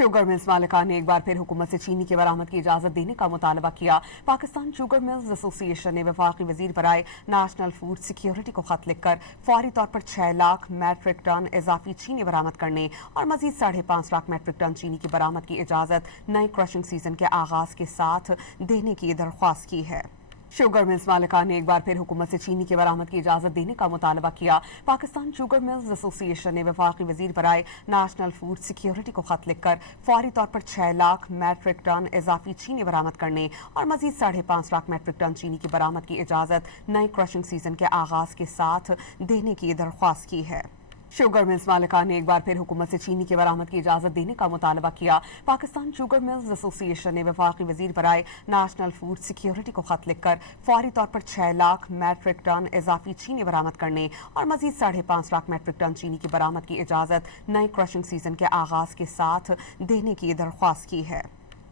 Sugar mills मालिकान ने एक बार फिर हुकूमत से चीनी की बरामद की इजाजत देने का मुतालबा किया। पाकिस्तान शुगर मिल्स एसोसिएशन ने वफाकी वजीर बराए नेशनल फूड सिक्योरिटी को खत लिखकर फौरी तौर पर 6 लाख मैट्रिक टन इजाफी चीनी बरामद करने और मजीद 5.5 लाख मैट्रिक टन चीनी की बरामद की इजाजत नए क्रशिंग सीजन के आगाज के साथ देने की दरख्वास्त की है। शुगर मिल्स मालिकान ने एक बार फिर हुकूमत से चीनी की बरामद की इजाजत देने का मुतालबा किया। पाकिस्तान शुगर मिल्स एसोसिएशन ने वफाकी वजीर बराए नेशनल फूड सिक्योरिटी को खत लिखकर फौरी तौर पर 6 लाख मैट्रिक टन इजाफी चीनी बरामद करने और मजीद 5.5 लाख मैट्रिक टन चीनी की बरामद की इजाजत नए क्रशिंग सीजन के आगाज के साथ देने की दरख्वास्त की है। शुगर मिल्स मालिकान ने एक बार फिर हुकूमत से चीनी की बरामद की इजाजत देने का मुतालबा किया। पाकिस्तान शुगर मिल्स एसोसिएशन ने वफाकी वजीर बराए नेशनल फूड सिक्योरिटी को खत लिखकर फौरी तौर पर 6 लाख मैट्रिक टन इजाफी चीनी बरामद करने और मजीद 5.5 लाख मैट्रिक टन चीनी की बरामद की इजाजत नए क्रशिंग सीजन के आगाज के साथ देने की दरख्वास्त की है।